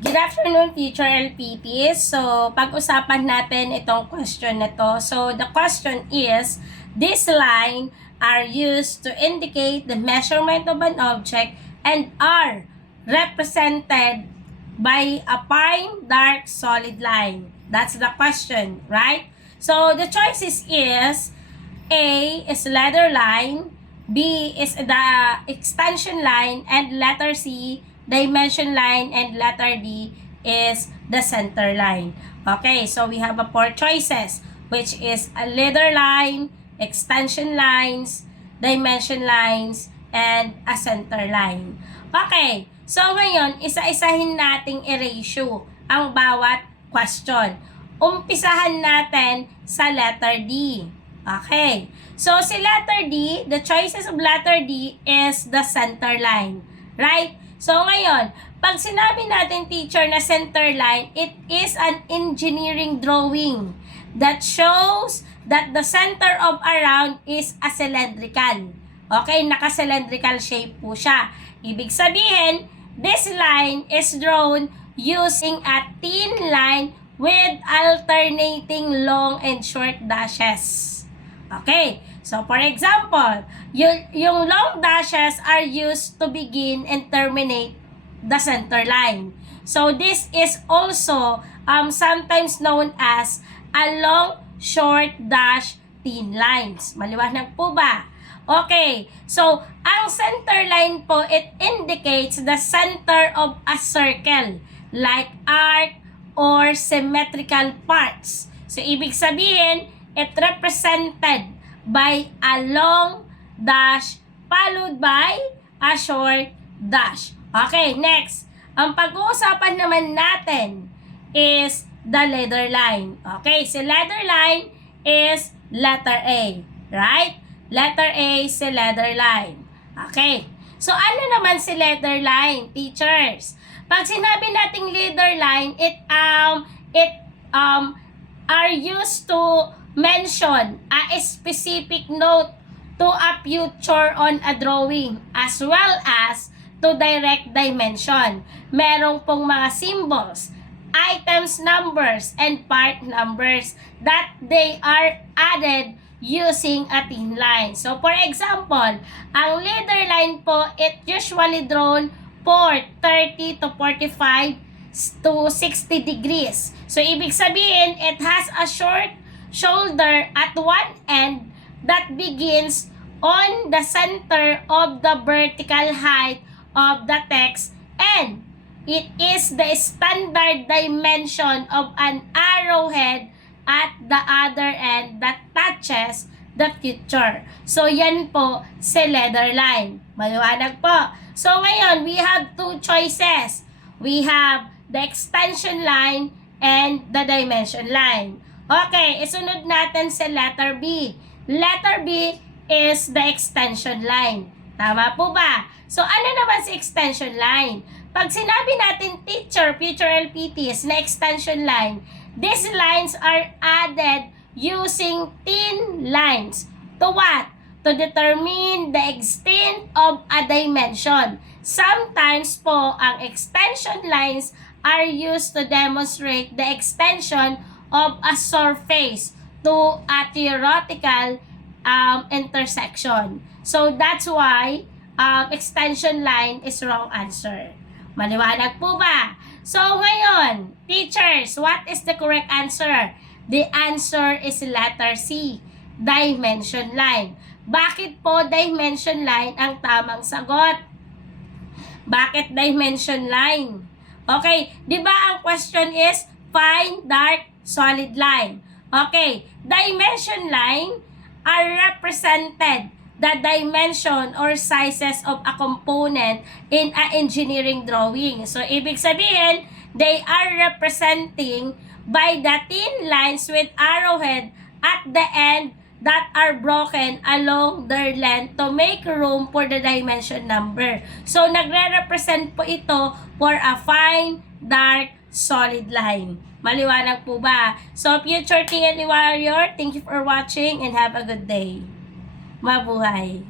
Good afternoon, future LPTs. So, pag-usapan natin itong question na to. So, the question is, this line are used to indicate the measurement of an object and are represented by a fine, dark, solid line. That's the question, right? So, the choices is A is letter line, B is the extension line, and letter C dimension line, and letter D is the center line. Okay, so we have 4 choices, which is a leader line, extension lines, dimension lines, and a center line. Okay, so ngayon, isa-isahin nating i-ratio ang bawat question. Umpisahan natin sa letter D. Okay, so si letter D, the choices of letter D is the center line, right? So ngayon, pag sinabi natin teacher na center line, it is an engineering drawing that shows that the center of a round is a cylindrical. Okay, naka-cylindrical shape po siya. Ibig sabihin, this line is drawn using a thin line with alternating long and short dashes. Okay, so for example, yung long dashes are used to begin and terminate the center line. So this is also sometimes known as a long, short, dash, thin lines. Maliwanag po ba? Okay, so ang center line po, it indicates the center of a circle like arc or symmetrical parts. So ibig sabihin, it represented by a long dash followed by a short dash. Okay, next. Ang pag-uusapan naman natin is the letter line. Okay, si letter line is letter A. Right? Letter A si letter line. Okay. So, ano naman si letter line, teachers? Pag sinabi nating letter line, it are used to mention a specific note to a picture on a drawing as well as to direct dimension. Merong pong mga symbols, items numbers, and part numbers that they are added using a thin line. So for example, ang leader line po, it usually drawn for 30 to 45 to 60 degrees. So ibig sabihin, it has a short shoulder at one end that begins on the center of the vertical height of the text, and it is the standard dimension of an arrowhead at the other end that touches the picture. So yan po si letter line. Maliwanag po. So ngayon, we have 2 choices. We have the extension line and the dimension line. Okay, isunod natin sa letter B. Letter B is the extension line. Tama po ba? So, ano naman si extension line? Pag sinabi natin teacher, future LPTs na extension line, these lines are added using thin lines. To what? To determine the extent of a dimension. Sometimes po, ang extension lines are used to demonstrate the extension of a surface to a theoretical intersection. So that's why extension line is wrong answer. Maliwanag po ba? So ngayon, teachers, what is the correct answer? The answer is letter C, dimension line. Bakit po dimension line ang tamang sagot? Bakit dimension line? Okay, di ba ang question is fine, dark, solid line. Okay, dimension line are represented the dimension or sizes of a component in a engineering drawing. So, ibig sabihin, they are representing by the thin lines with arrowhead at the end that are broken along their length to make room for the dimension number. So, nagre-represent po ito for a fine, dark, solid line. Maliwanag po ba? So, future TNE Warrior, thank you for watching and have a good day. Mabuhay!